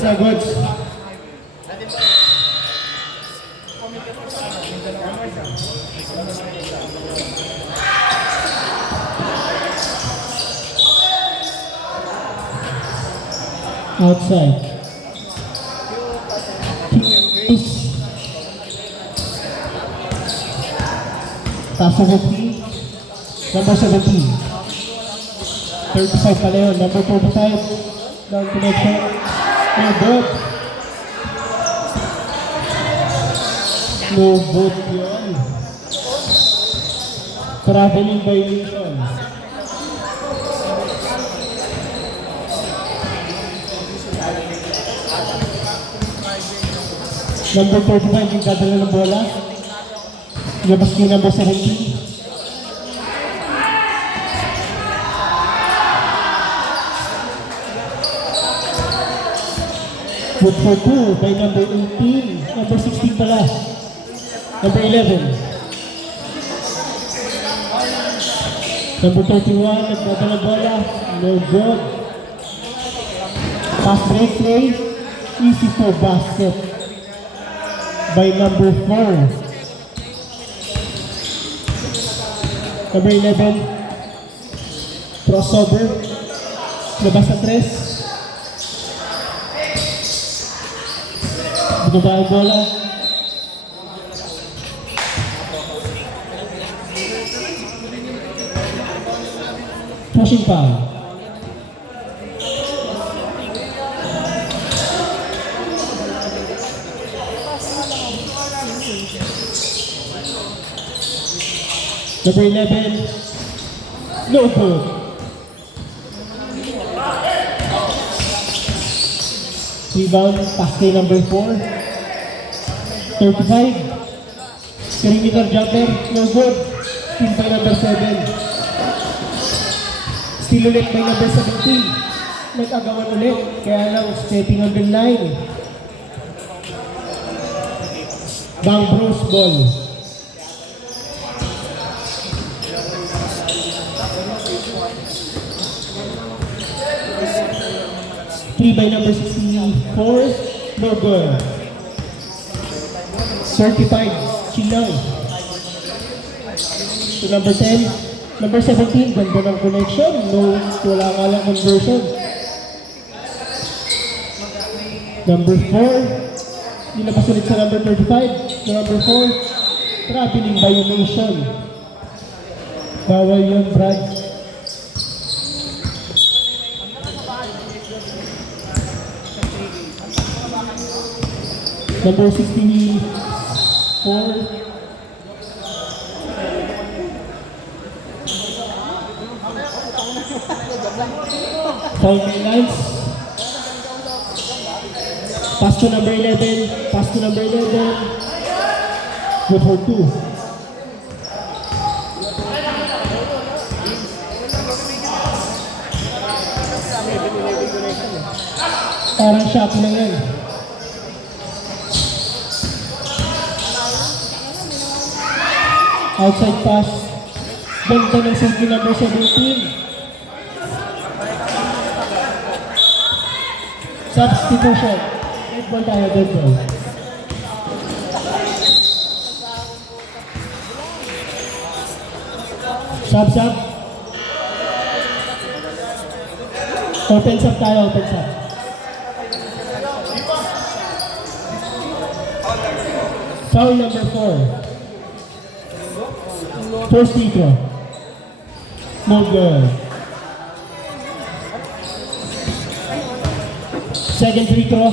seconds. Outside. Pass over 3. Number 17. 35 pala yun. Number 45. Down connection. No good. No good yun. Traveling violation. Number 45 yung kadala ng bola. Labas yung number 17. Good for 2 by number 18. Number 16 pala. Number 11. Number 31, nagdadala ng bola. No good. Pass break play. Easy for basket by number 4. Number 11. Crossover. Labas na 3. Binaba ang bola. Pushing foul. Number 11. No good. Rebound, pass kay number 4. 35. Perimeter jumper, no good. Team by number 7. Still ulit by number 17. Nag-agawan ulit, kaya lang stepping on the line. Bang Bruce ball. Three by number 64, no good. 35, Chilang. To number 10, number 17, ganda ng connection. No, wala nga lang conversion. Number 4, nilabas ulit sa number 35. To number 4, traveling violation. Bawal yun, Brad. Number 64. Foul lines. Pass to number 11. Pass to number 11. Good for 2. Parang shot lang yan. Outside pass. Ganda ng safety number 17. Substitution. Red ball tayo, red ball. Sub. Open sub tayo, open sub. Foul number 4. First free throw. No good. Second free throw.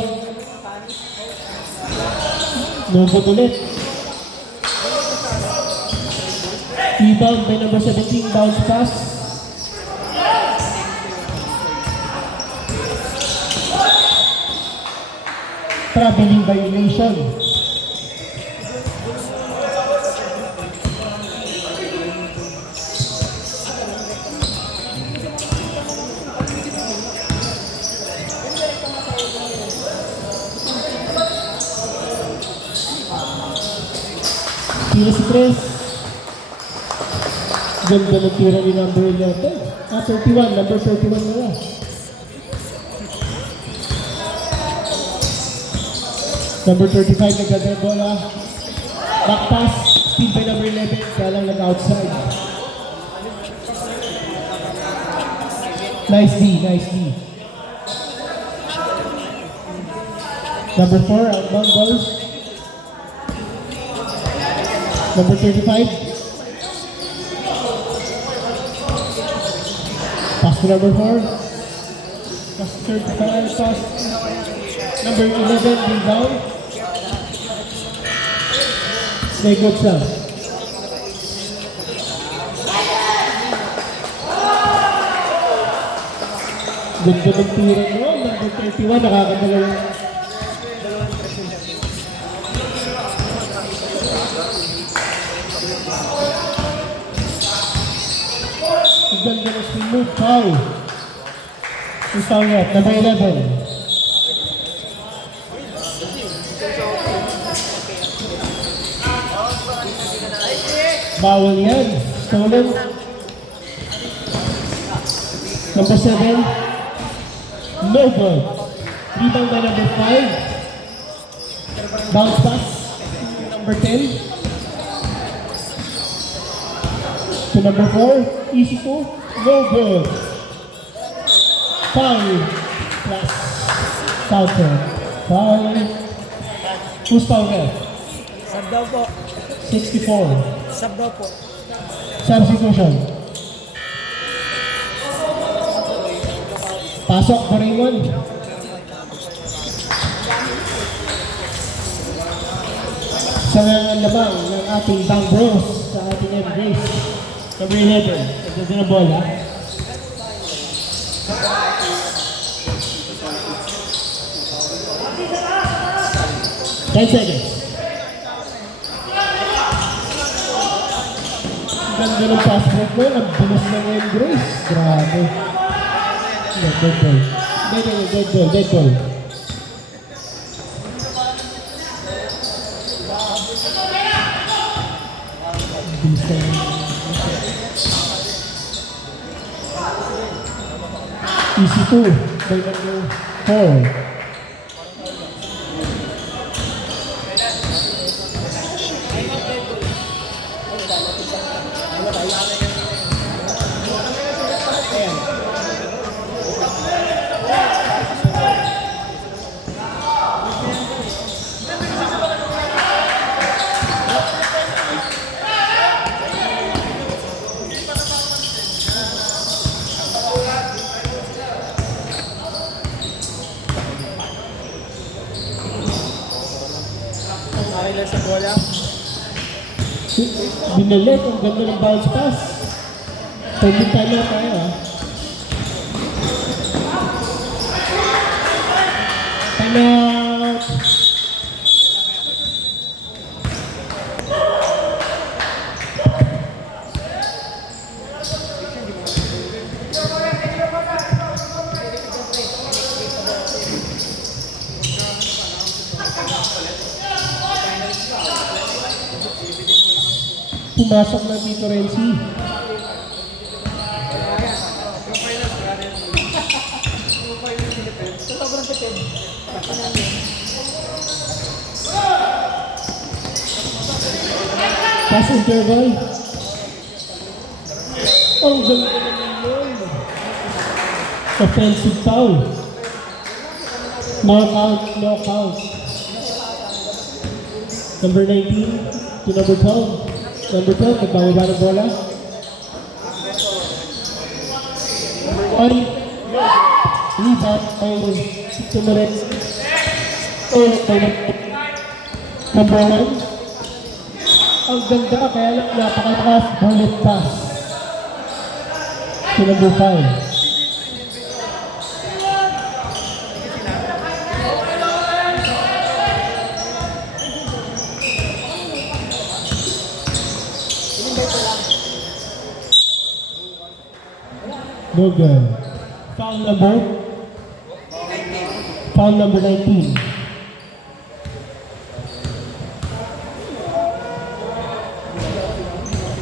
No good ulit. Rebound by number 17, bounce pass. Traveling violation. Tira si Tres. Ganda ng tira ni number 11. 31. Number 31 na lang. Number 35, nagdadala bola. Back pass, speed by number 11, kaya lang nag-outside. Nice D, nice D. Number 4, outbound ball. Number 35. Pass to number 4. Pass to 35, pass. Number 11, rebound. May good shot. Ganda ng tira mo. Number 31, nakakadalaw. Ganda ng spin move. Foul. Who's foul net? Number 11. Bawal yan. Stolen. Number 7. No good. Rebound by number 5. Bounce pass. Number 10. To number 4. Easy to. No good. Foul. Plus. Foul. Foul. Who's foul there? Sub daw po. 64. Sub daw po. Substitution. Pasok pa Raymond. Sa labang ng ating Bang Bros sa ating Embrace. Number 11. Ito na bola. Ten seconds. Ganda ng passport mo, ang bilis ng Embrace. Grabe. Dead ball. Dead ball. Bilis ng Easy 2 by number 4. Sa bola. Binalik, ang ganda ng bounce pass. Pwede tayo ha. Time out. Pumasok na dito Renzi. Pass interval. Ang ganda naman yun. Offensive foul. No count. Number 19 to number 12. Number 12, nagbababa ng bola. Rebound by Tumuret. Number 1. Ang ganda, kaya lang napakalakas bullet pass. To number 5. No good. Foul number 19.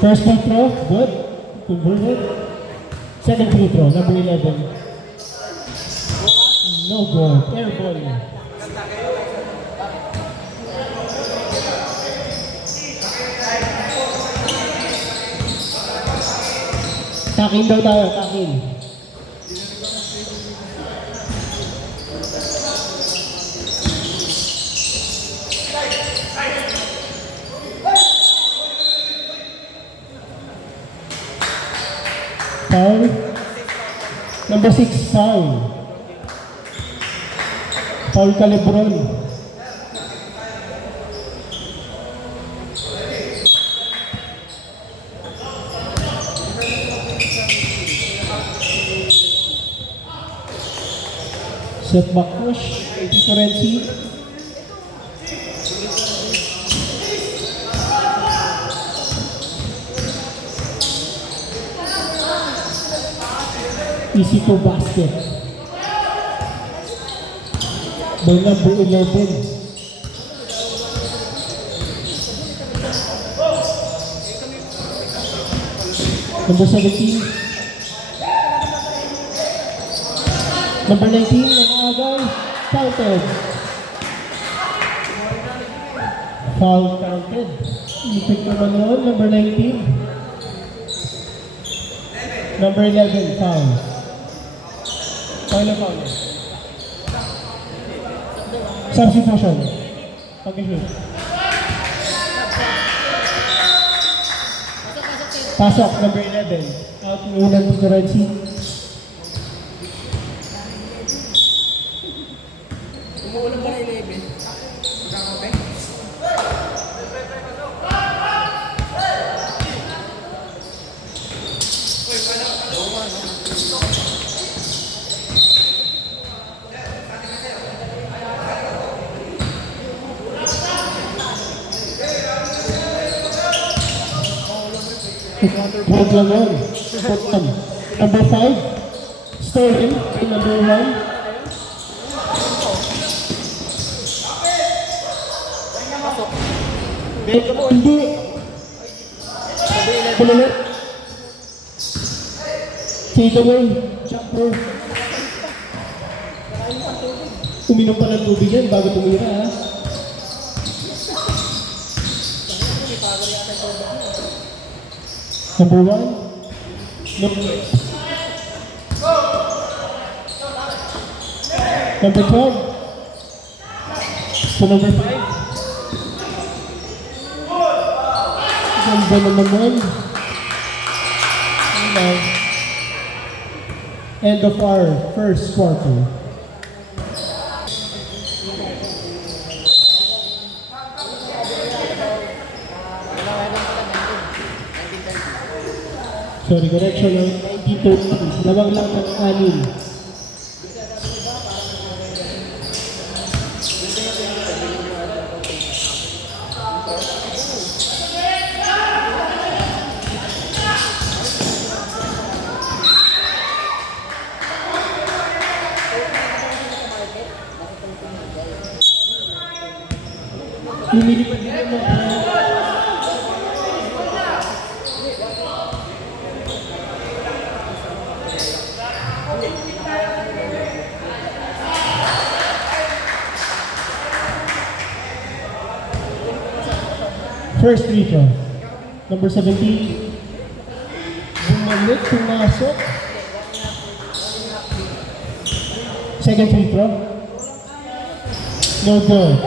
First free throw, good. Converted. Second free throw, number 11. No good. Air ball. Attacking daw tayo, attacking. Foul. Number 6, foul. Foul ka Lebron. Set back push, Tito Renzi. Easy to basket. Ball number 11. Number 17. Number 19, nag-aagay. Counted. Foul counted. Ipit naman noon, number 19. Number 11, foul. Foul na foul. Substitution. Pag-shoot. Pasok, number 11. Out ng unang Tito Renzi. Umuulan ba na 11? Magkakape? Huwag lang yun. Bottom. Number 5. Stolen. Number 1. Hindi. Kulit. Fade away. Jumper. Uminom pa ng tubig yan bago tumira ha. Number 1. Number 12. So number 5. Ganda naman. End of our first quarter. Sorry, correction ng 1930. Lawag lang ng 6. Lumilipad din ang mga first free throw. Number 17. Bumalik, pumasok. Second free throw. No good.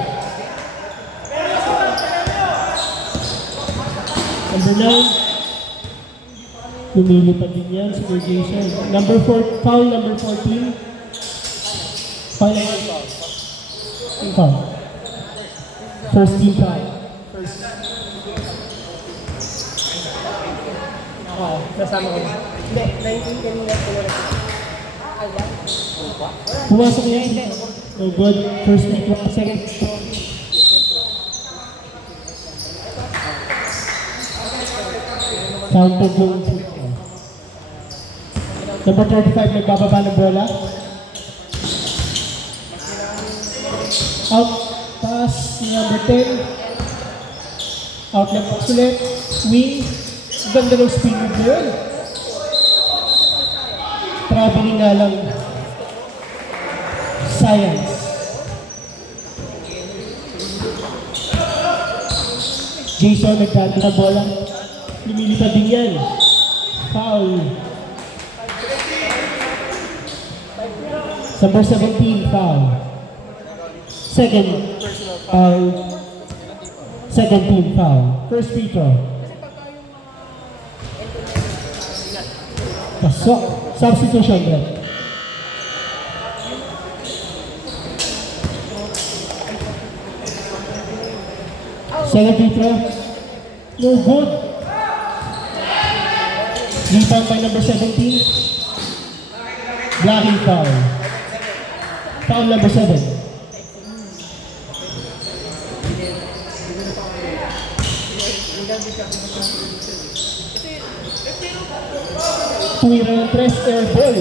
Number 9. Lumilipad din yan, segregation. Number 4, foul number 14. Foul number foul. First team foul. Oo, nasama ko na. Hindi, 19 kanina ko na. Ayan. Pumasok yan. No good. First free throw. Second free throw. Counted yung free throw. Number 35, nagbababa ng bola. Out. Pass. Number 10. Outlet pass ulit. Wing. Ganda ng spin move na yun. Traveling nga lang. Science. Jason nagdali na bola. Lumilipad din yan. Foul. Number 17, foul. Second, foul. Second team foul. First free throw. Pasok. Substitution rep. Second free throw. No good. Rebound by number 17. Blocking foul. Foul number 7. Tumira ng 3 air ball.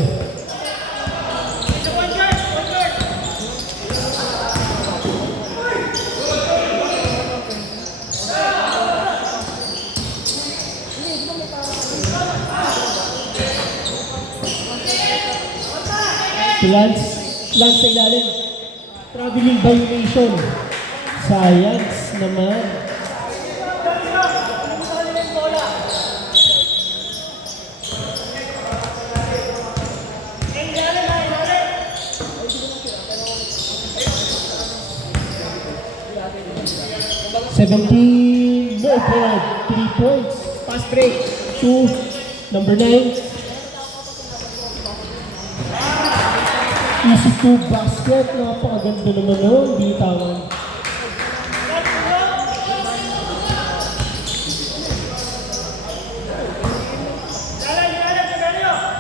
Lance sa ilalim. Traveling violation. Science naman. $17, no good. 3 points. Fast break. 2, number 9. Easy 2 basket. Napakaganda naman nun. Bitawan.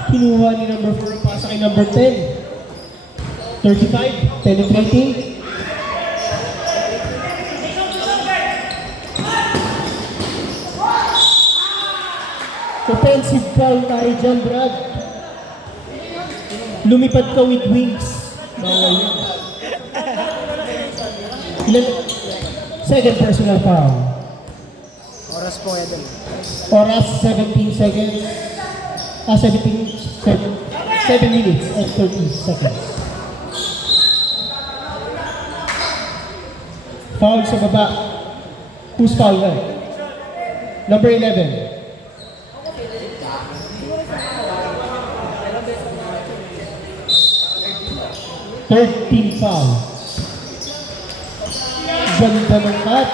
Kinuha ni number 4 pasa kay number 10. 35, penetrating. Offensive foul tayo dyan, Brad. Lumipad ka with wings. Bawal yun. Second personal foul. Oras po, Edel. Oras, 17 seconds. 7 minutes and 30 seconds. Foul sa baba. Who's foul na? Number 11. Third team foul. Ganda ng cut.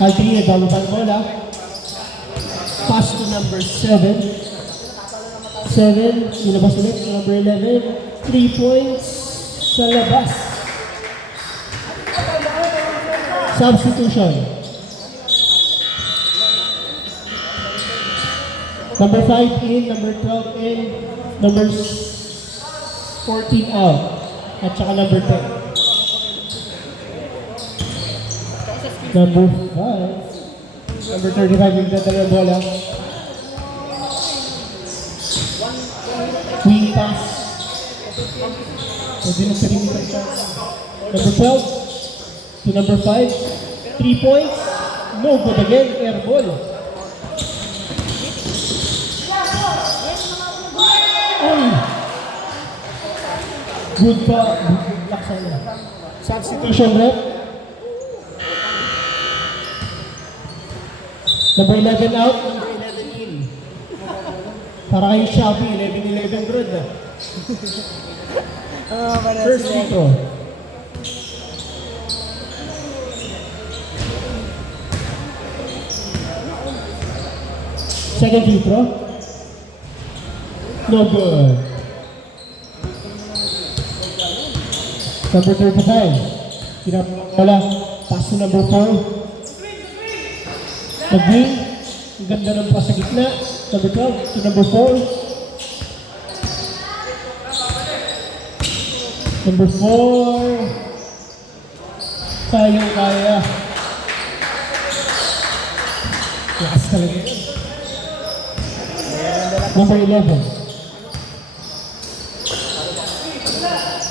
Aldrin, nagbababan bola. Pass to number 7. 7, nilabas ulit. Number 11. 3 points sa labas. Substitution. Number 5 in, number 12 in, number 14 out, at saka number 10. Number 5, number 35 yung dadala ng bola. Wing pass. Pwede na perimeter siya. Number 12 to number 5. 3 points. No good again. Air ball. Ay! Good pa. Good luck sa inyo. Substitution rep. Number 11 out. Number 11 in. Para kayong Shopee. 11-11 broad na. First free throw. Second free throw. No good. Number 35. Hirap wala. Pass to number 4. Mag-wing. Ang ganda ng pass sa gitna. Number 12 to number 4. Number 4. Kaya. Lakas talaga yun. Number 11.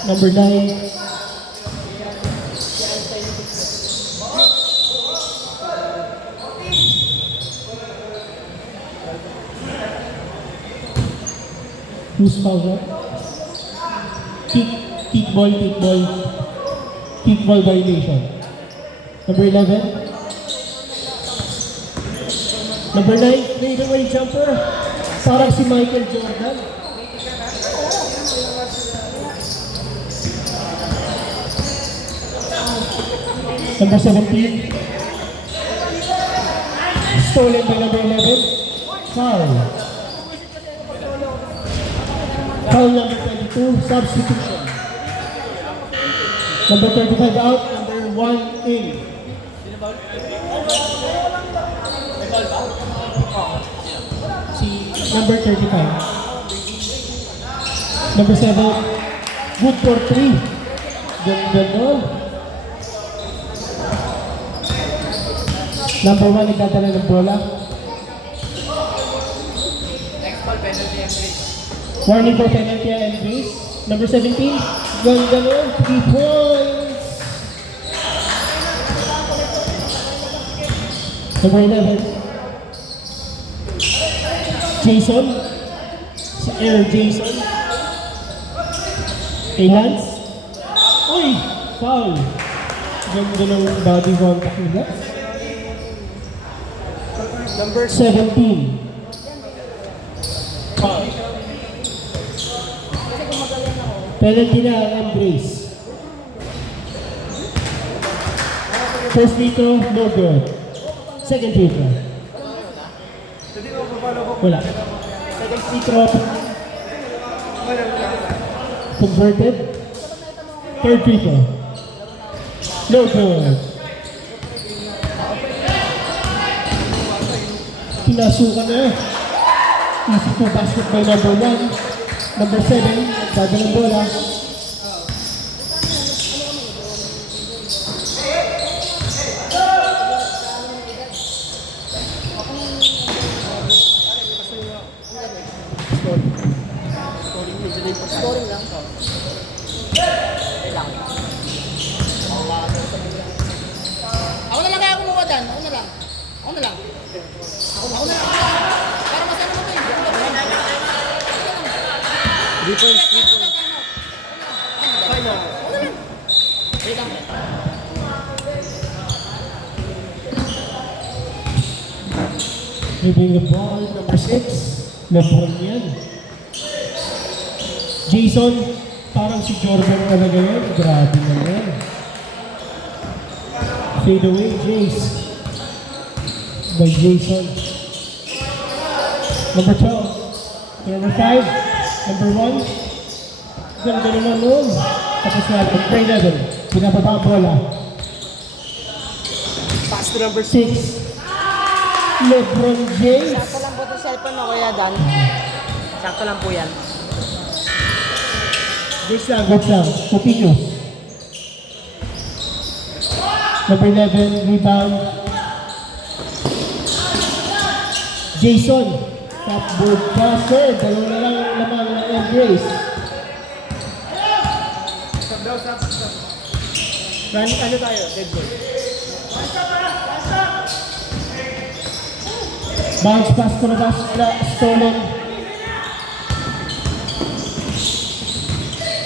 Number 9. Who's foul that? Kick ball violation. Number 11. Number 9, fadeaway jumper. Parang si Michael Jordan. Number 17. Stolen by number 11. Foul. Foul number 22. Substitution. Number 35 out. Number 1 in. Si number 35. Number 7. Good for 3. Ganda doon. Number 1, nagdadala ng bola. Warning for penalty and grace. Number 17, ganda nun, 3 points. Number 11, Jason. Si Air Jason. Kay Lance. Uy, foul. Ganda ng body contact nila. Number 17. Foul. Penalty na ang embrace. First free throw, no good. Second free throw. Wala. Second free throw. Converted. Third free throw. No good. Pinasukan na. Isip ko basketball number 1. Number 7, dada ng bola. scoring lang. Ako na lang kaya kumuha dan. Ako na lang. Ako na lang. Ako na lang. Para masama mo ba yun? 3 points, 3 points. Final. Wait lang. Dribbling the ball, number 6. LeBron yan. Jason, parang si Jordan talaga yan. Grabe na yan. Fade away, Jace. By Jason. Number 12. Number 5. Number 1. Ganda naman nun. Tapos natin, play level. Pinababa ang bola. Pass to number 6. LeBron James. Sakto lang po itong cellphone mo, Kuya Dan. Sakto lang po yan. Goods lang. Continue. Number 11, rebound. Jason. Top board passer. Dalawa na lang ang lamang ng embrace. Running ano tayo? Dead ball. Bounce pass to the basket. Stolen.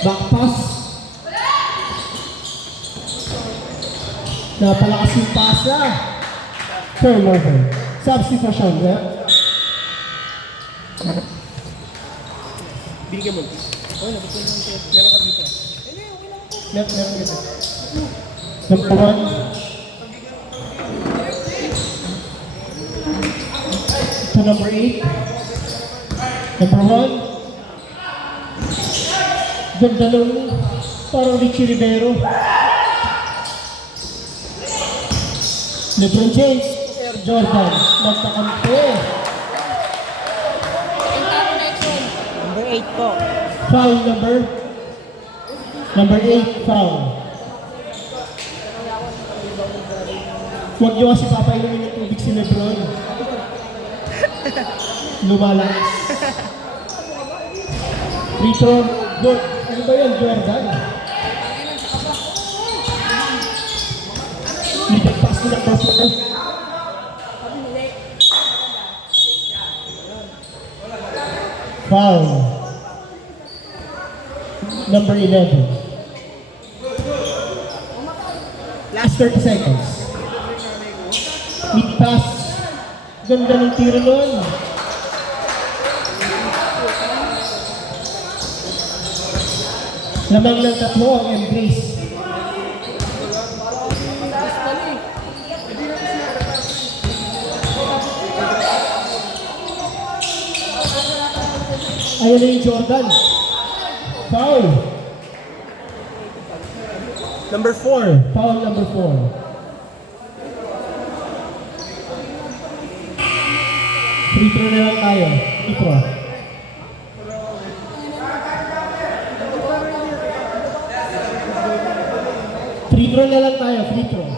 Back pass. Napalakas yung pasa. Turnover. Substitution, yeah? Binigyan mo. Oh, nabot ko yung meron ka dito. Meron dito. Number 1. To number 8. Number 1. Ganda lang. Parang Richie Rivero. LeBron James. Air Jordan. Magkakampi. Number 8 po. Foul number 8, foul. Huwag niyo kasi papainumin ng tubig si Lebron. Lumalas. Free throw, good. Ano ba yan, Jordan? Lipat pass ko ng number 4. Foul. Number 11. Last 30 seconds. Mid pass. Ganda ng tiro nun. Lamang ng tatlo ang embrace. Ayun na yung Jordan. Foul. Number 4. Foul number 4. Free throw na lang tayo. Free throw. Free throw na lang tayo. Free throw.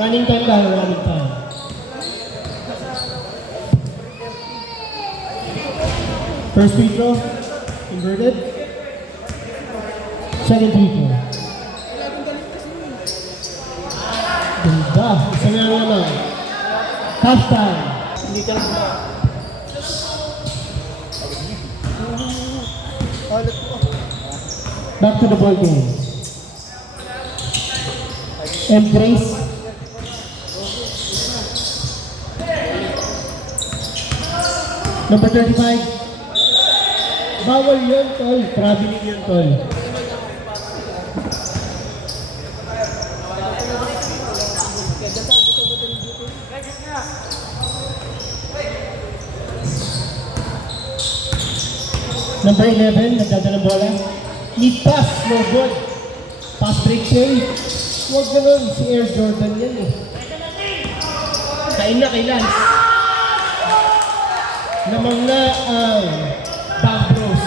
Running time tayo. Running time. First free throw. Inverted. Second free throw. Ganda. Isa na lang naman. Half time. Hindi ka lang Alat mo. Back to the ball game. Embrace. Number 35. Bawal yun, tol. Traveling yun, tol. Number 11, nagdadalang bola. Need pass, no good. Pass break play. Huwag ganun, si Air Jordan yan eh. Kain na kay Lance. Namang na ang Bang Bros.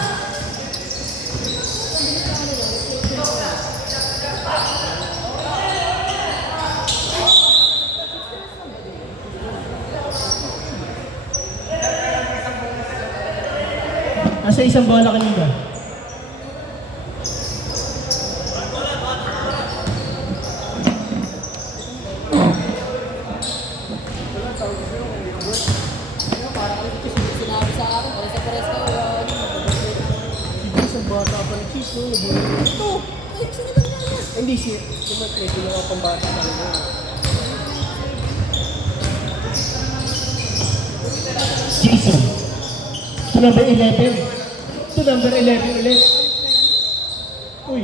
Asa isang bola kanina? Sinabi sa akin, pares kayo. Isang bata pa ng cheese, no? Ito! Ay, sinigang na yan. Hindi siya. Siyempre, ginawa pang bata talaga. Jason. To number 11. To number 11 ulit. Uy.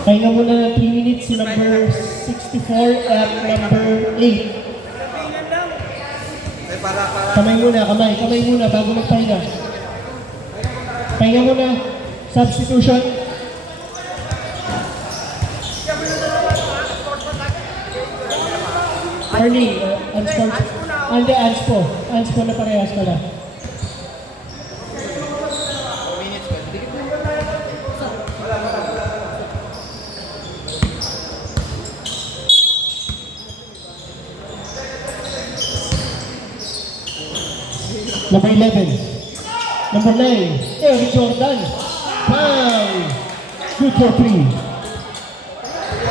Pahinga muna ng 3 minutes si number 64 at number 8. Kamay muna bago magpahinga. Pahinga muna. Substitution. Arnie, Anspo na parehas pala. Number 11. Number 9. Eric Jordan. Bang! Good for 3.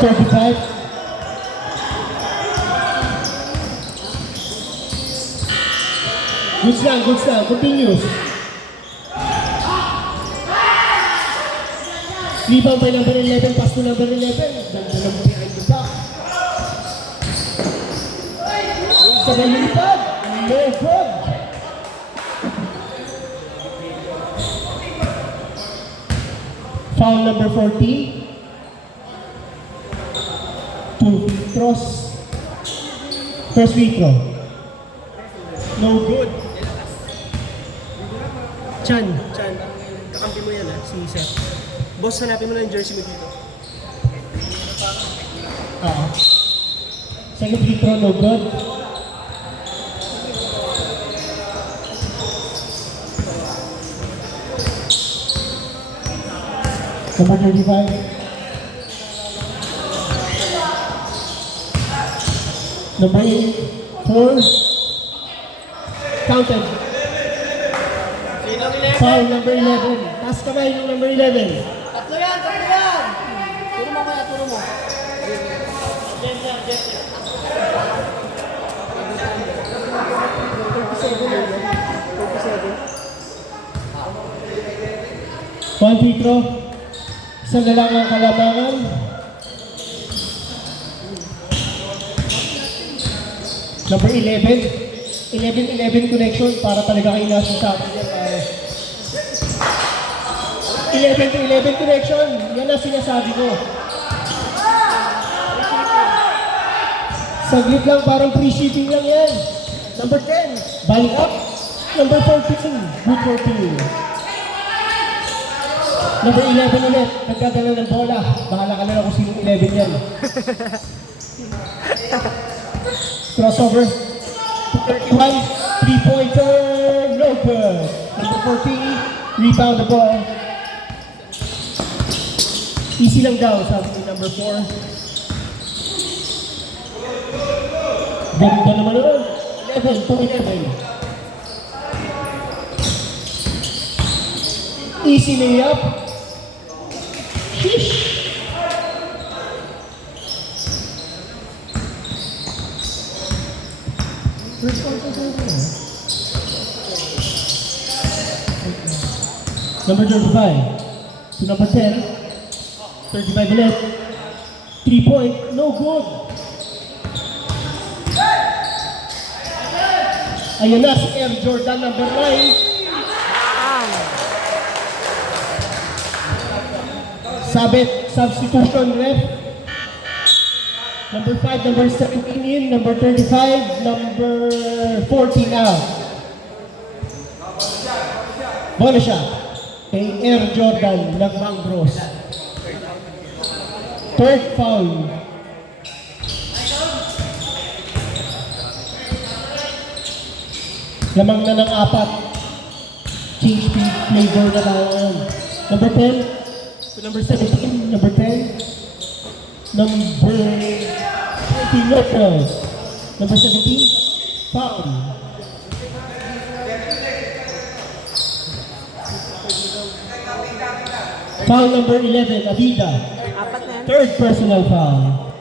35. Goods lang. Continuous. Rebound by number 11. Pass to number 11. Ganda ng behind the back. Sa balipad. No good. Foul number 14. 2 free throws. First free throw. No good. Chan, kakampi mo yan ha, si Seth. Boss, hanapin mo na yung jersey mo dito. Second free throw, no good. Number 35. Number 4. Counted. Foul number 11. Taas kamay ng number 11. Tatlo yan! Turo mo kaya, turo mo. Jen. 1 free throw. Isa na lang ang kalamangan. Number 11. 11-11 connection para talaga kayo nasa sa akin yan. 11-11 connection. Yan ang sinasabi ko. Saglit lang, parang free shipping lang yan. Number 10. Balik up. Number 14. Good for 2. Number 11 ulit. Nagdadala ng bola. Bahala ka na lang kung sinong 11 yan. Crossover. 31, 3-pointer, no good. Number 14, rebound the ball. Easy lang daw, sabi ni number 4. Ganda naman naman. 11 to 11. Easy layup. Sheesh. Number 35 to number 10. 35 ulit. 3-point, no good. Ayun na si Air Jordan number 9. Sabit, substitution ref. Number 5, number 17 in, number 35, number 14 out. Bola siya kay Air Jordan ng Bangros. Third foul. Lamang na ng 4. Change flavor na lang. Number 10 to number 17, number 10. Number 20, Lopez. Number 17, foul. Foul number 11, Abida. Apat na yan. Third personal foul.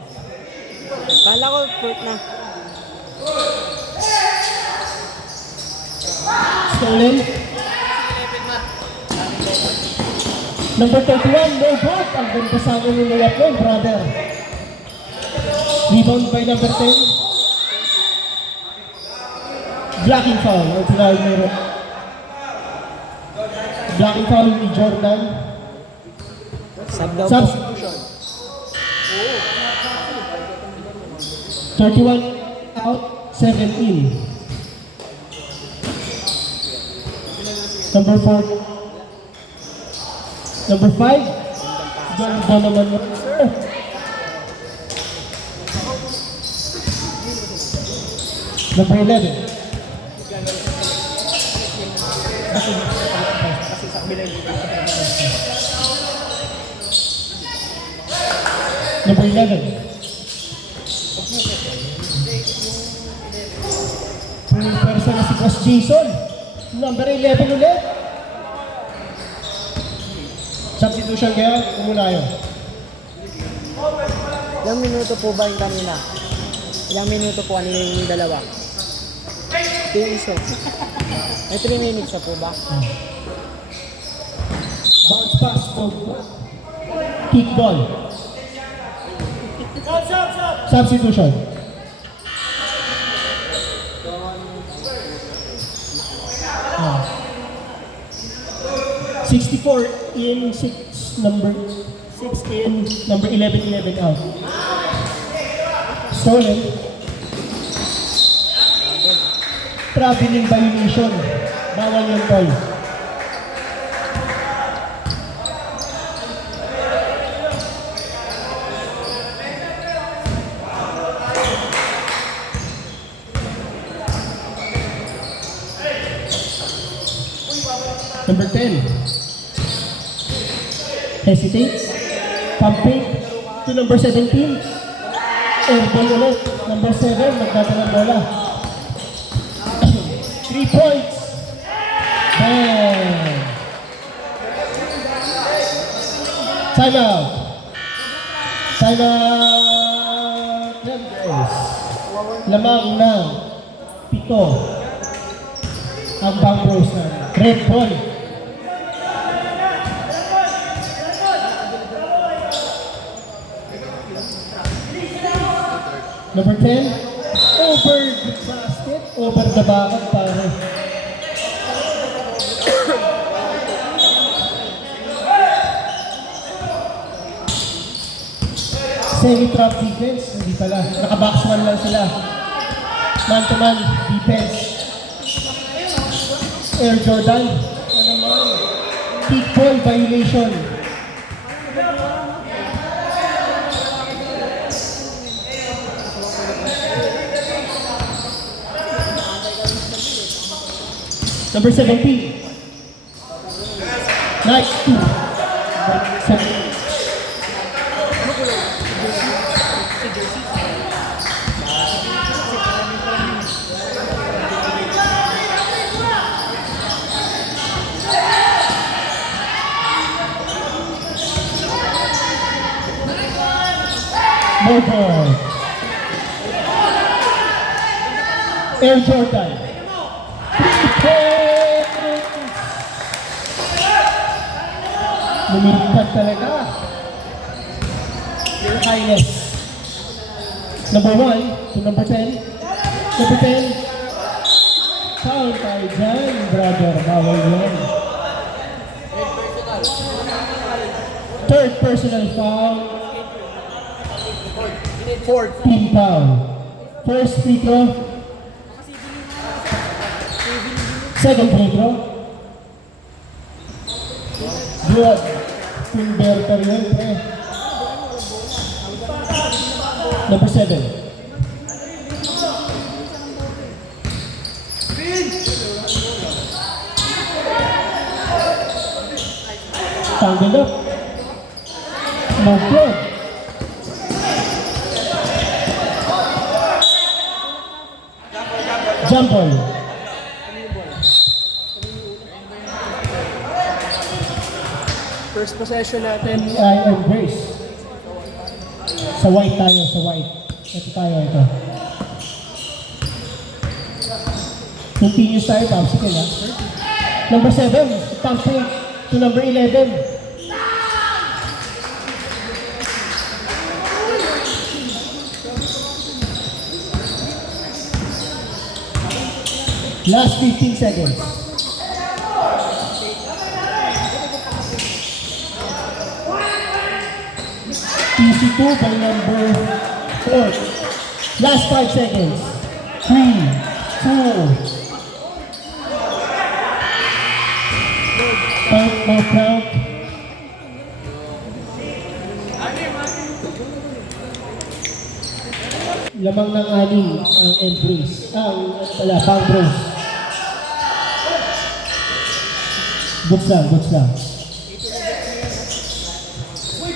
Kala ko, fourth na. Stolen. Number 31, no good. Ang ganda sana ng layup mo, brother. Rebound by number 10. Blocking foul. Ang tinawag meron. Blocking foul ni Jordan. Sub daw po. Substitution. 31 out, 7 in. Number 4. Number 5. Ganda naman mo, sir. Number 11. Number 11. Pwersa na si Coach Jason. Number 11 ulit. Substitution kaya, umunayo. Ilang minuto po ba yung kanina? Ilang minuto po kanina yung dalawa? 2 iso. May 3 minutes na po ba? Bounce pass, kick ball. Substitution. Ah. 64 in 6, number 6 in, number 11 out. Stolen. Traveling violation. Bawal yung ball. Number 10. Hesitates. Pumping to number 17. Airball ulit. Number 7. Magdadala ng bola. 3 points. Bang! Time out. Time out. Yan guys. Lamang na 7 ang Bangros na red ball. Number 10, over the basket, over the bucket, pare. Semi-trap defense, hindi pala. Naka-box one lang sila. Man-to-man defense. Air Jordan. Ano naman? Kick ball violation. Number 17. Nice. 2. More ball. Air Jordan. 3 points. Lumilipad talaga. Your Highness. Number 1 to number 10. Number 10. Foul tayo dyan, brother. Bawal yan. Third personal foul. Fourth team foul. First free throw. Second free throw. Good. Converter yun, pre. Number 7. Tangled up. No good. Jump ball. First possession natin. I embrace. Sa white tayo, sa white. Ito tayo, ito. Continuous tayo, popsicle ha. Number 7, pump fake to number 11. Last 15 seconds. Easy 2 by number 4. Last 5 seconds. 3, 2. Count. Lamang ng anim ang embrace. Pang bros. Books lang.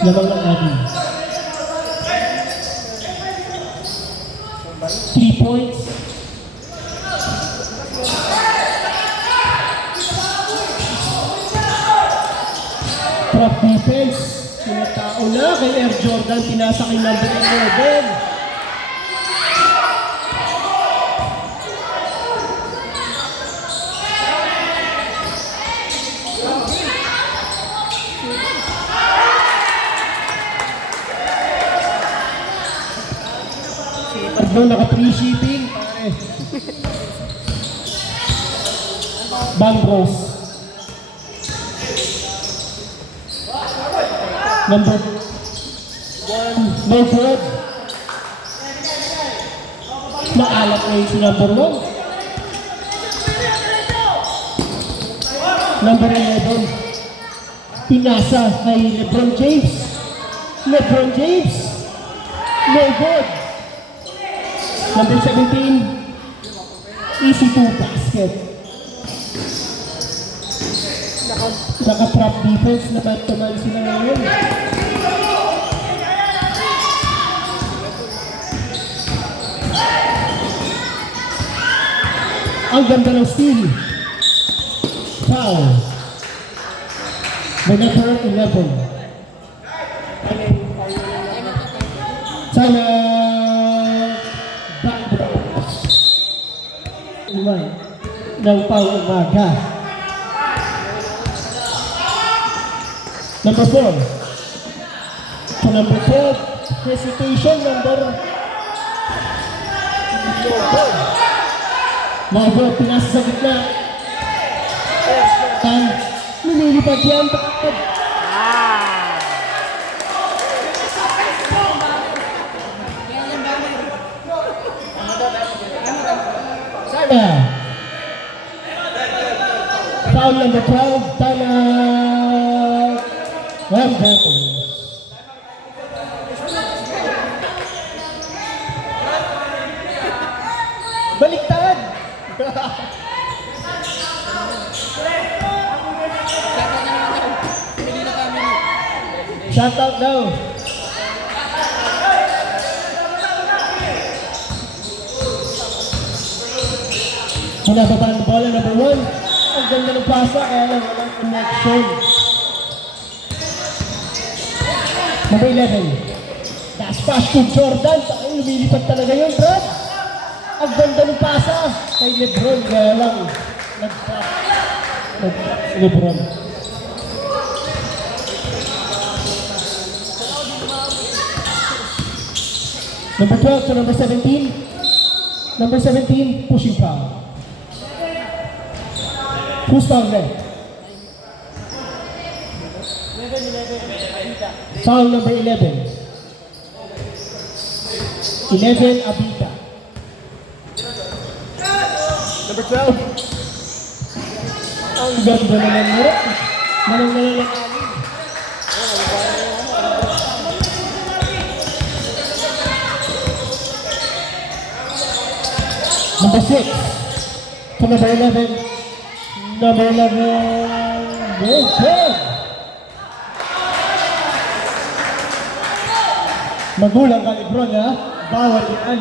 Lamang ng anim. 3 points. Trap defense. Sinatao na kay Air Jordan. Pinasa kay number 11. Pagdo naka-free shipping, pare. Bang Bros. Number 1, no good. Naalat na yung si number 1. Number 11. Pinasa kay LeBron James. No good. Number 17, easy 2 basket. Naka-trap defense na man-to-man sila ngayon. Ang ganda ng steal. Foul. By number 11. Sana ng pang-umaga. Number 4. To number 12, hesitation number No good, pinasa sa gitna. Lumilipad yan. Ah! Sana. Foul number 12, time out. One battle. Baliktad! Shut out daw. Pinababa ang bola, number 1. Ang ganda ng pasa, kaya lang walang connection. Number 11. Taas pass to Jordan. Ay, lumilipad talaga yun, Brad. Ang ganda ng pasa kay Lebron, kaya lang nag-pass. Si Lebron. Number 12 to number 17. Number 17, pushing foul. Who's foul left? Foul number 11. 11, Abita. Number 12. Ang ganda naman mo. Manang. Number 6 to number 11. Number 11. Good. Magulang ka Lebron, ha? Bawal yan.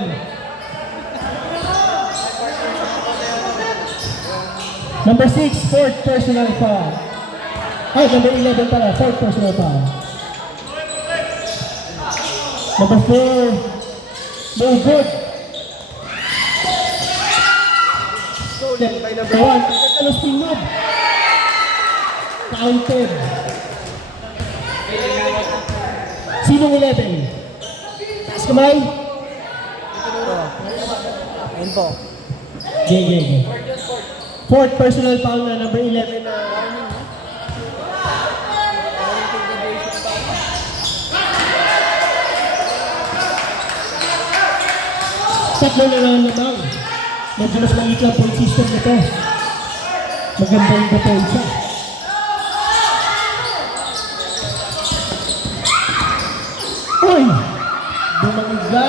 Number 6, fourth personal foul. Ay, number 11 pala, fourth personal foul. Number 4, no good. Stolen by number 1. Ano spin move? Counted. Sinong 11? Taas kamay. Ayun po. Gay. Fourth personal foul na number 11 na tatlo na lang naman. Medyo mas maliit lang point system nito. Maganda yung depensa. Uy! Bumangga.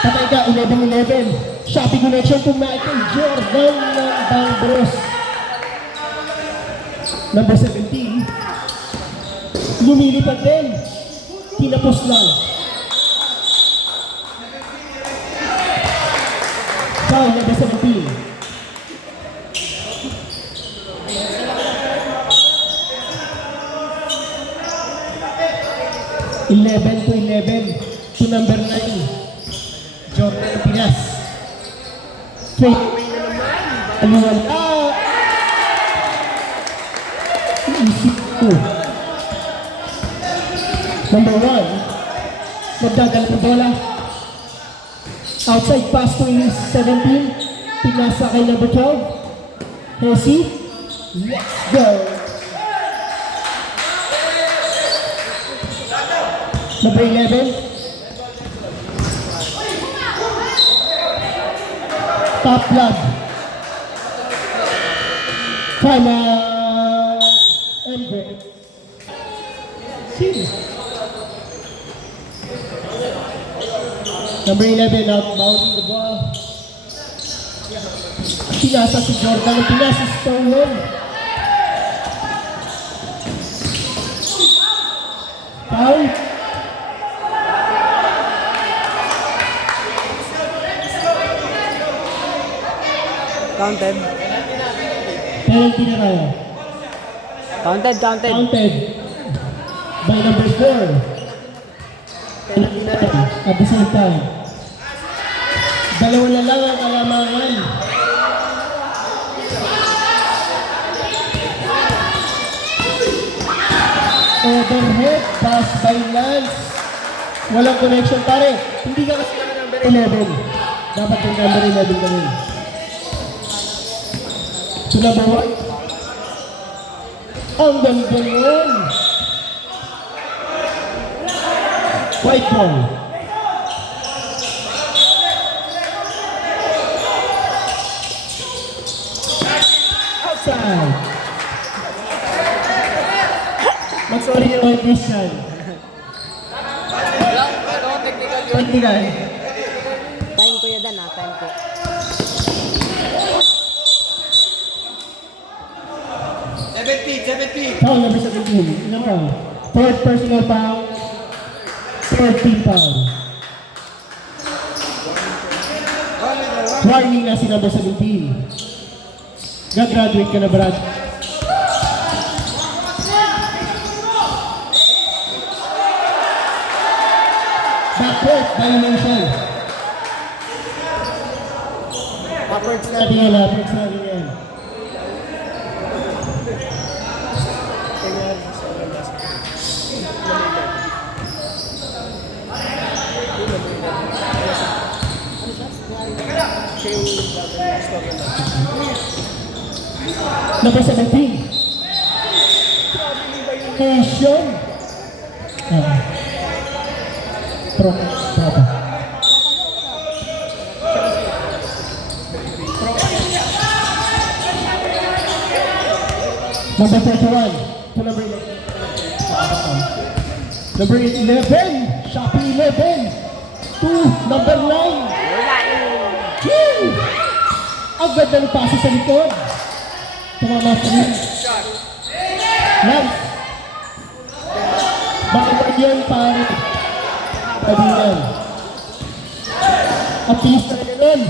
Patay ka, 11-11. Shopee connection to Michael Jordan ng Bangros. Number 17. Lumilipad din. Tinapos lang. Foul number 17. to 11 to number 9. Jordan Pinas. Straight away na naman. Aliwala. Isip ko. Number 1. Magdadala ng bola. Outside pass to 17. Pinasa kay number 12. Hesi. Let's go. Number 11. Top blood. Time out. And break. See. Number 11 outbounding the ball. Pinasa si Jordan. Pinasa si Stolen. Foul. Counted. Penalty na tayo. Counted. Counted by number 4. Penalty na tayo at the same time. Dalawa na lang ang kalamangan. Overhead pass by Lance. Walang connection, pare. Hindi ka kasi number 11. Dapat yung number 11 ka rin. Sinabawan. Ang ganda nun. White ball. Outside. Mag-sorry yung white Christian. Technical. Time ko yun, time ko. Foul number 17. Ilang foul? Third personal foul. Third team foul. Warning na si number 17. Gagraduate ka na, Brad. Backward violation. Backwards natin yan, backwards natin yan. Number 17. Violation. Proper. Number 31 to number 11. Number 11, Shopee 11 to number 9. Woo! Ang ganda ng pasa sa likod. Tumama sa rin. Lance. Bakit yun, pare? Kabilan. At tiis na ganun.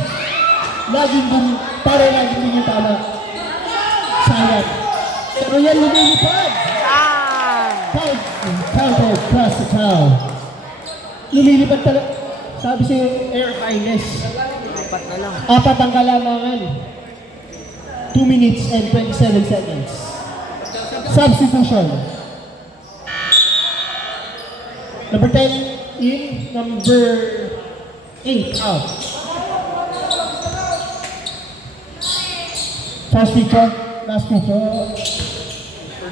Laging din, pare laging din yung tama. Sayang. Pero yan lumilipad. Counter, cross the cow. Lumilipad talaga. Sabi sa'yo, air kindness. Apat na lang. Apat ang kalamangan. 2 minutes and 27 seconds. Substitution. Number 10 in, number 8 out. First feature, last feature.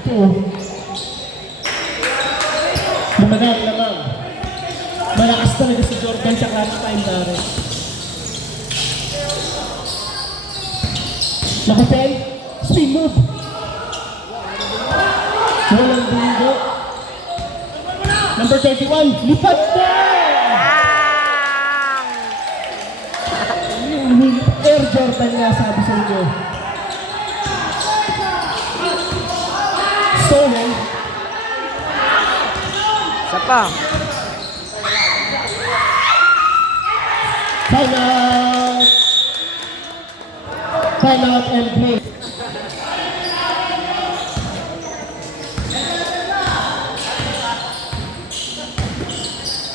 2. Lumagal naman. Malakas talaga si Jordan sa clutch time, pare. Number 10, spin move. Walang bundo. Number 31, lipad na! Air Jordan nga sabi sa inyo. Stolen. Isa pa. Time out. Time out and play.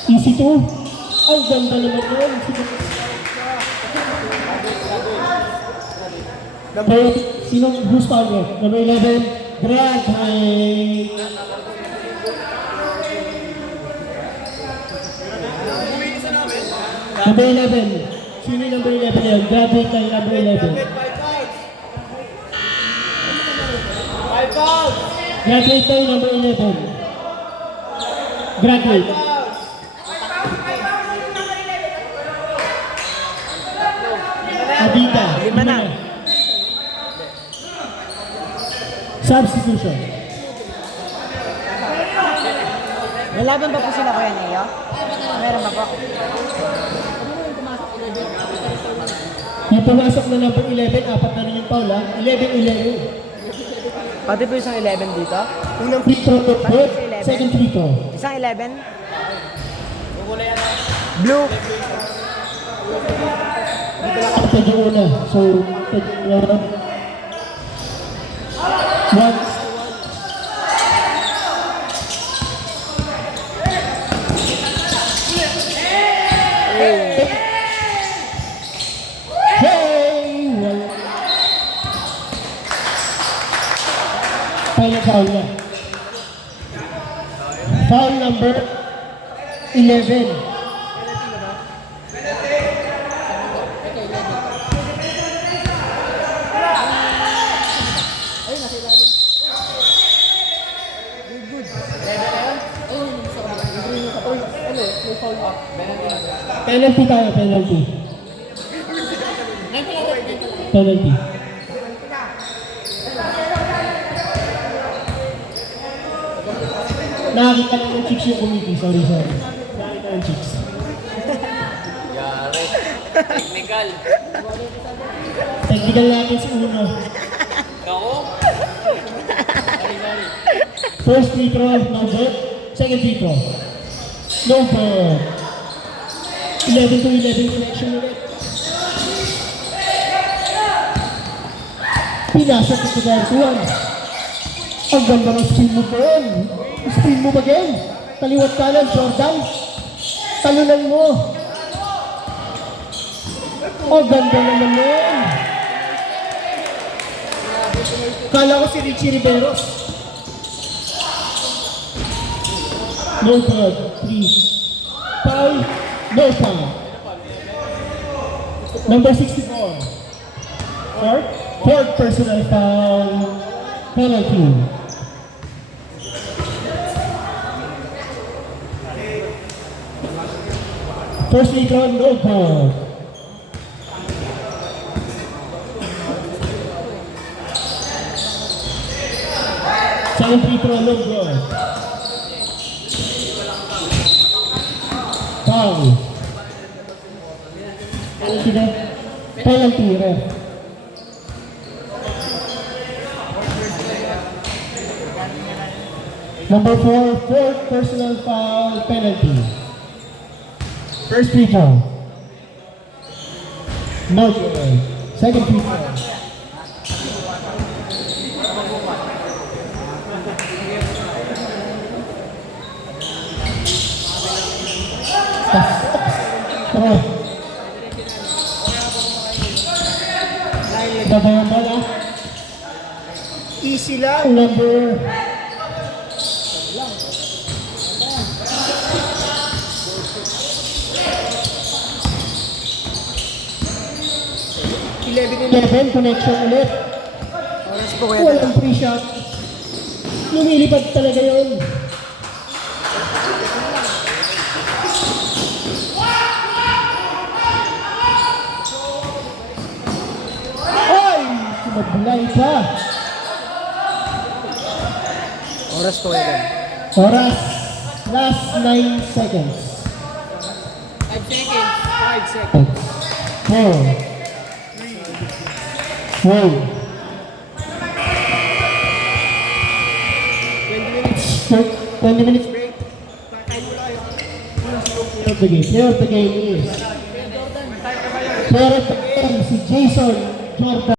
Easy to. Ang ganda naman yun. Number 8, sinong who's target? Number 11, graduate. Number 11. Sino yung number 11 yan? Graduate tayo number 11. Graduate tayo number 11. Graduate. Abida. 5 na. Substitution. May laban pa po sila kaya niyo? Meron pa po. Yung pumasok na number 11, apat na rin yung foul ha. 11-11. Pati po isang 11 dito. Unang free throw to good. Second free throw. Isang 11. Blue. Tag yung una. So, tag yung una. One. Hey! Wala. Final foul na. Foul number 11. Ay, nasa ilalim. Good, good. Ayun, sorry. Uy, ano, may foul up. Penalty tayo, penalty. Penalty. Nakakita lang ng chicks yung committee. Sorry. Nakakita ng chicks. Technical. Technical natin si Uno. Ako? First free throw, no good. Second free throw. No good. 11-11 connection ulit. Pinasa ko sa Tuan. Ang ganda ng spin mo ba yun? Spin mo ba yun? Kaliwat kanan, Jordan. Talunan mo. Ang ganda naman yun. Kala ko si Richie Riveros. No good. 3. Foul. No foul. Number 64. Fourth personal foul. Penalty. First free throw, no good. Second free throw, no good. Foul. Penalty na. Penalty, ref. Number 4, fourth personal foul penalty. First free throw. No good. Second free throw. Throw. Babayan bola. Easy lang. Number 11 connection ulit. Oras po kaya. Walang free shot. Lumilipad talaga yun. Ay! Sumablay pa. Oras po kaya. Oras. Last 9 seconds. 5 seconds. 5 seconds. 4. 1. 20 minutes. 20 minutes. Break. Kakain mo lang kayo. Player of the game. Player of the game is. Player of the game si Jason Jordan.